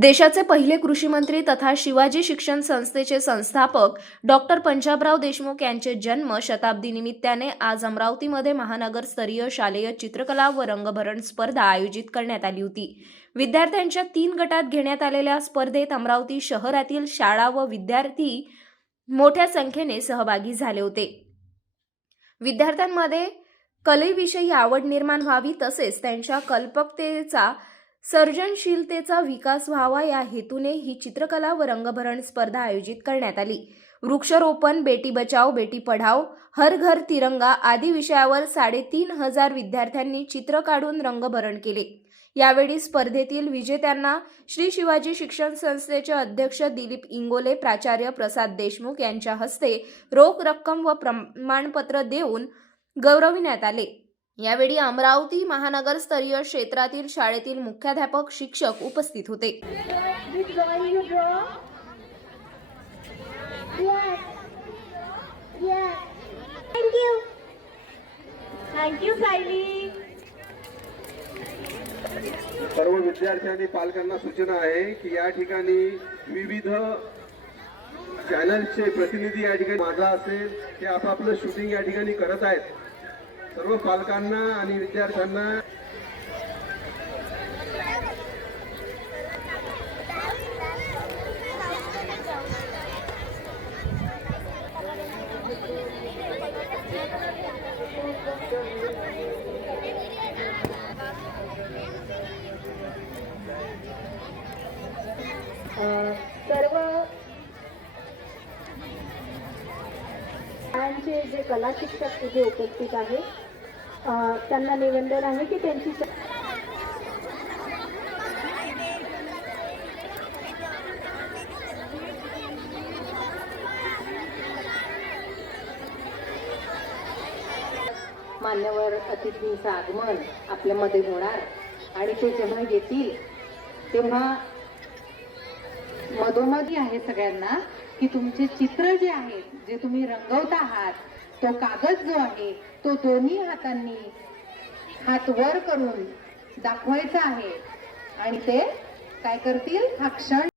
देशाचे पहिले कृषी मंत्री तथा शिवाजी शिक्षण संस्थेचे संस्थापक डॉक्टर पंजाबराव देशमुख यांचे जन्म शताब्दी निमित्ताने आज अमरावतीमध्ये महानगर स्तरीय शालेय चित्रकला व रंगभरण स्पर्धा आयोजित करण्यात आली होती। विद्यार्थ्यांच्या 3 गटात घेण्यात आलेल्या स्पर्धेत अमरावती शहरातील शाळा व विद्यार्थी मोठ्या संख्येने सहभागी झाले होते। विद्यार्थ्यांमध्ये कलेविषयी आवड निर्माण व्हावी तसेच त्यांच्या कल्पकतेचा सर्जनशीलतेचा विकास व्हावा या हेतूने ही चित्रकला व रंगभरण स्पर्धा आयोजित करण्यात आली। वृक्षारोपण, बेटी बचाओ बेटी पढाओ, हर घर तिरंगा आदी विषयावर 3,500 विद्यार्थ्यांनी चित्र काढून रंगभरण केले। यावेळी स्पर्धेतील विजेत्यांना श्री शिवाजी शिक्षण संस्थेचे अध्यक्ष दिलीप इंगोले, प्राचार्य प्रसाद देशमुख यांच्या हस्ते रोख रक्कम व प्रमाणपत्र देऊन गौरविण्यात आले। यावेळी अमरावती महानगर स्तरीय क्षेत्रातील शाळेतील मुख्याध्यापक, शिक्षक उपस्थित होते। थँक्यू सायली। सर्व विद्यार्थी आणि पालकांना सूचना आहे की या ठिकाणी विविध चॅनलचे प्रतिनिधी या ठिकाणी माझा असेल ते आपापलं शूटिंग या ठिकाणी करत आहेत। सर्व पालकांना आणि विद्यार्थ्यांना सर्व शाळांचे जे कला शिक्षक इथे उपस्थित आहेत त्यांना निवेदन आहे की त्यांची मान्यवर अतिथींचं आगमन आपल्यामध्ये होणार आणि ते जेव्हा येतील तेव्हा मधोमधी आहे सगळ्यांना की तुमचे चित्र जे आहे जे तुम्ही रंगवत आहात तो कागद जो आहे तो दोन्ही हातांनी हात वर करून दाखवायचा आहे आणि ते काय करतील हा क्षण